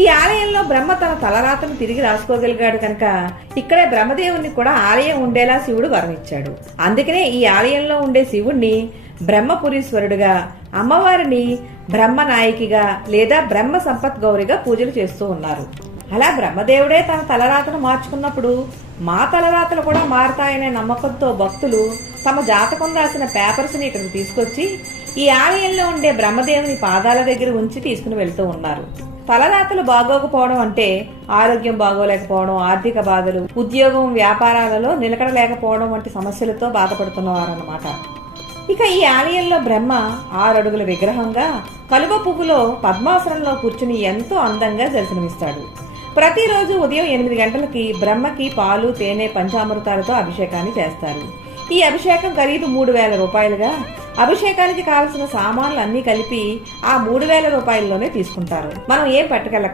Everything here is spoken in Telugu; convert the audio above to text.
ఈ ఆలయంలో బ్రహ్మ తన తలరాతను తిరిగి రాసుకోగలిగాడు కనుక ఇక్కడే బ్రహ్మదేవుని కూడా ఆలయం ఉండేలా శివుడు వరమిచ్చాడు. అందుకనే ఈ ఆలయంలో ఉండే శివుణ్ణి బ్రహ్మపురీశ్వరుడుగా, అమ్మవారిని బ్రహ్మనాయకిగా లేదా బ్రహ్మ సంపత్ గౌరిగా పూజలు చేస్తూ ఉన్నారు. అలా బ్రహ్మదేవుడే తన తలరాతను మార్చుకున్నప్పుడు మా తలరాతలు కూడా మారతాయనే నమ్మకంతో భక్తులు తమ జాతకం రాసిన పేపర్స్ ని ఇక్కడికి తీసుకొచ్చి ఈ ఆలయంలో ఉండే బ్రహ్మదేవుని పాదాల దగ్గర ఉంచి తీసుకుని వెళ్తూ ఉన్నారు. తలరాతలు బాగోకపోవడం అంటే ఆరోగ్యం బాగోలేకపోవడం, ఆర్థిక బాధలు, ఉద్యోగం వ్యాపారాలలో నిలకడలేకపోవడం వంటి సమస్యలతో బాధపడుతున్నవారన్నమాట. ఇక ఈ ఆలయంలో బ్రహ్మ 6 అడుగుల విగ్రహంగా కలువ పువ్వులో పద్మాసనంలో కూర్చుని ఎంతో అందంగా దర్శనమిస్తాడు. ప్రతిరోజు ఉదయం 8 గంటలకి బ్రహ్మకి పాలు, తేనె, పంచామృతాలతో అభిషేకాన్ని చేస్తారు. ఈ అభిషేకం ఖరీదు 3000 రూపాయలుగా, అభిషేకానికి కావలసిన సామాన్లు అన్ని కలిపి ఆ 3000 రూపాయల్లోనే తీసుకుంటారు. మనం ఏం పట్టుకెళ్ళ